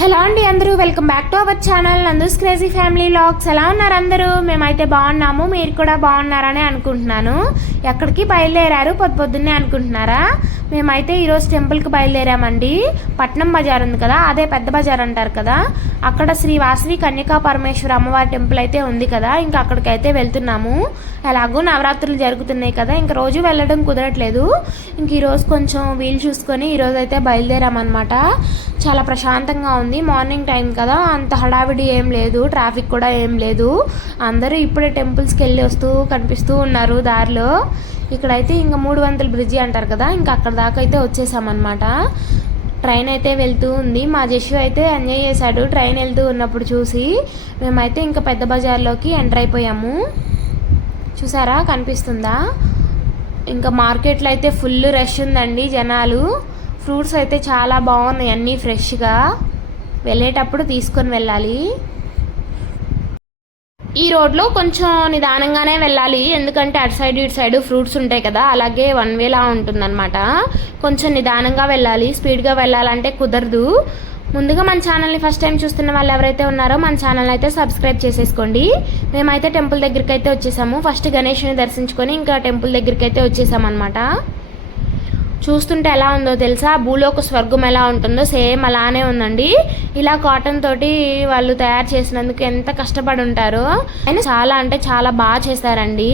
Hello అండి, అందరూ welcome back to our channel Nandu's crazy family vlogs. ఎలా ఉన్నారు అందరూ? మేమైతే బాగున్నాము, మీరు కూడా బాగున్నారని అనుకుంటున్నాను. ఎక్కడికి బయలుదేరారు పొద్దున్నే అనుకుంటున్నారా? మేమైతే ఈరోజు టెంపుల్కి బయలుదేరామండి. పట్నం బజార్ ఉంది కదా, అదే పెద్ద బజార్ అంటారు కదా, అక్కడ శ్రీ వాసవి కన్యకా పరమేశ్వర అమ్మవారి టెంపుల్ అయితే ఉంది కదా, ఇంకా అక్కడికైతే వెళ్తున్నాము. ఎలాగో నవరాత్రులు జరుగుతున్నాయి కదా, ఇంక రోజు వెళ్ళడం కుదరట్లేదు. ఇంక ఈరోజు కొంచెం వీలు చూసుకొని ఈరోజు అయితే బయలుదేరామన్నమాట. చాలా ప్రశాంతంగా ఉంది. మార్నింగ్ టైం కదా, అంత హడావిడి ఏం లేదు, ట్రాఫిక్ కూడా ఏం లేదు. అందరూ ఇప్పుడే టెంపుల్స్కి వెళ్ళి వస్తూ కనిపిస్తూ ఉన్నారు దారిలో. ఇక్కడైతే ఇంకా 300 బ్రిడ్జి అంటారు కదా, ఇంకా అక్కడ దాకా అయితే వచ్చేసామన్నమాట. ట్రైన్ అయితే వెళ్తూ ఉంది. మా జషు అయితే ఎంజాయ్ చేశాడు ట్రైన్ వెళ్తూ ఉన్నప్పుడు చూసి. మేమైతే ఇంకా పెద్ద బజార్లోకి ఎంటర్ అయిపోయాము. చూసారా, కనిపిస్తుందా? ఇంకా మార్కెట్లో అయితే ఫుల్ రష్ ఉందండి, జనాలు. ఫ్రూట్స్ అయితే చాలా బాగున్నాయి, అన్నీ ఫ్రెష్గా. వెళ్ళేటప్పుడు తీసుకొని వెళ్ళాలి. ఈ రోడ్లో కొంచెం నిదానంగానే వెళ్ళాలి, ఎందుకంటే అటు సైడ్ ఇటు సైడ్ ఫ్రూట్స్ ఉంటాయి కదా, అలాగే వన్ వేలా ఉంటుందన్నమాట. కొంచెం నిదానంగా వెళ్ళాలి, స్పీడ్గా వెళ్ళాలంటే కుదరదు. ముందుగా మన ఛానల్ని ఫస్ట్ టైం చూస్తున్న వాళ్ళు ఎవరైతే ఉన్నారో మన ఛానల్ అయితే సబ్స్క్రైబ్ చేసేసుకోండి. మేమైతే టెంపుల్ దగ్గరికి అయితే వచ్చేసాము. ఫస్ట్ గణేష్ని దర్శించుకొని ఇంకా టెంపుల్ దగ్గరికి అయితే వచ్చేసామన్నమాట. చూస్తుంటే ఎలా ఉందో తెలుసా, భూలోక స్వర్గం ఎలా ఉంటుందో సేమ్ అలానే ఉందండి. ఇలా కాటన్ తోటి వాళ్ళు తయారు చేసినందుకు ఎంత కష్టపడి ఉంటారో. ఆయన చాలా అంటే చాలా బాగా చేశారండి.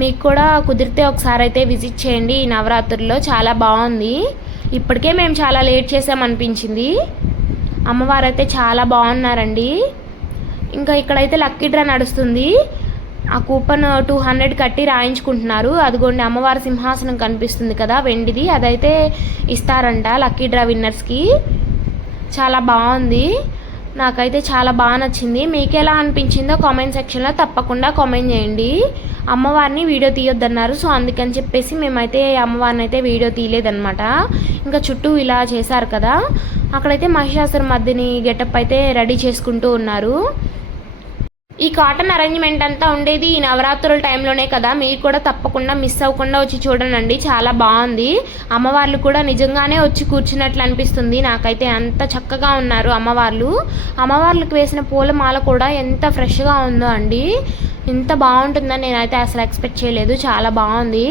మీకు కూడా కుదిరితే ఒకసారి అయితే విజిట్ చేయండి. ఈ నవరాత్రుల్లో చాలా బాగుంది. ఇప్పటికే మేము చాలా లేట్ చేసామనిపించింది. అమ్మవారు అయితే చాలా బాగున్నారండి. ఇంకా ఇక్కడైతే లక్కీ డ్రా నడుస్తుంది. ఆ కూపన్ 200 కట్టి రాయించుకుంటున్నారు. అదిగోండి అమ్మవారి సింహాసనం కనిపిస్తుంది కదా, వెండిది, అదైతే ఇస్తారంట లక్కీ డ్రా విన్నర్స్కి. చాలా బాగుంది, నాకైతే చాలా బాగా నచ్చింది. మీకు ఎలా అనిపించిందో కామెంట్ సెక్షన్లో తప్పకుండా కామెంట్ చేయండి. అమ్మవారిని వీడియో తీయొద్దన్నారు, సో అందుకని చెప్పేసి మేమైతే అమ్మవారిని అయితే వీడియో తీయలేదన్నమాట. ఇంకా చుట్టూ ఇలా చేశారు కదా, అక్కడైతే మహిషాసుర మర్దిని గెటప్ అయితే రెడీ చేసుకుంటూ ఉన్నారు. ఈ కాటన్ అరేంజ్మెంట్ అంతా ఉండేది ఈ నవరాత్రుల టైంలోనే కదా, మీరు కూడా తప్పకుండా మిస్ అవ్వకుండా వచ్చి చూడండి. చాలా బాగుంది. అమ్మవార్లు కూడా నిజంగానే వచ్చి కూర్చున్నట్లు అనిపిస్తుంది. నాకైతే అంత చక్కగా ఉన్నారు అమ్మవార్లు. అమ్మవార్లకు వేసిన పూలమాల కూడా ఎంత ఫ్రెష్గా ఉందో అండి. ఇంత బాగుంటుందని నేనైతే అసలు ఎక్స్పెక్ట్ చేయలేదు. చాలా బాగుంది.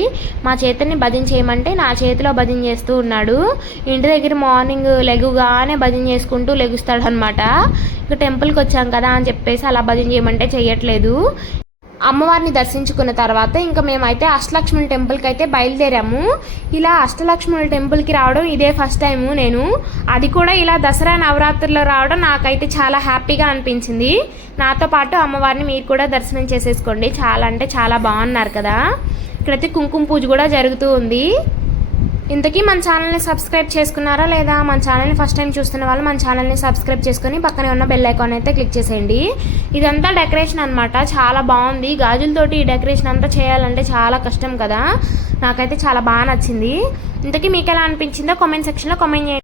మా చేతిని భజన చేయమంటే నా చేతిలో భజన చేస్తూ ఉన్నాడు. ఇంటి దగ్గర మార్నింగ్ లెగుగానే భజన చేసుకుంటూ లెగుస్తాడు అనమాట. ఇక టెంపుల్కి వచ్చాం కదా అని చెప్పేసి అలా భజన చేయమంటే చెయ్యట్లేదు. అమ్మవారిని దర్శించుకున్న తర్వాత ఇంకా మేమైతే అష్టలక్ష్ముల టెంపుల్కి అయితే బయలుదేరాము. ఇలా అష్టలక్ష్ముల టెంపుల్కి రావడం ఇదే ఫస్ట్ టైము నేను. అది కూడా ఇలా దసరా నవరాత్రుల్లో రావడం నాకైతే చాలా హ్యాపీగా అనిపించింది. నాతో పాటు అమ్మవారిని మీరు కూడా దర్శనం చేసేసుకోండి. చాలా అంటే చాలా బాగున్నారు కదా. ఇక్కడైతే కుంకుమ పూజ కూడా జరుగుతూ ఉంది. ఇంతకీ మన ఛానల్ని సబ్స్క్రైబ్ చేసుకున్నారా లేదా? మన ఛానల్ని ఫస్ట్ టైం చూస్తున్న వాళ్ళు మన ఛానల్ని సబ్స్క్రైబ్ చేసుకొని పక్కనే ఉన్న బెల్ ఐకాన్ అయితే క్లిక్ చేసేయండి. ఇదంతా డెకరేషన్ అనమాట, చాలా బాగుంది. గాజులతోటి ఈ డెకరేషన్ అంతా చేయాలంటే చాలా కష్టం కదా, నాకైతే చాలా బాగా నచ్చింది. ఇంతకీ మీకు ఎలా అనిపించిందో కామెంట్ సెక్షన్లో కామెంట్ చేయండి.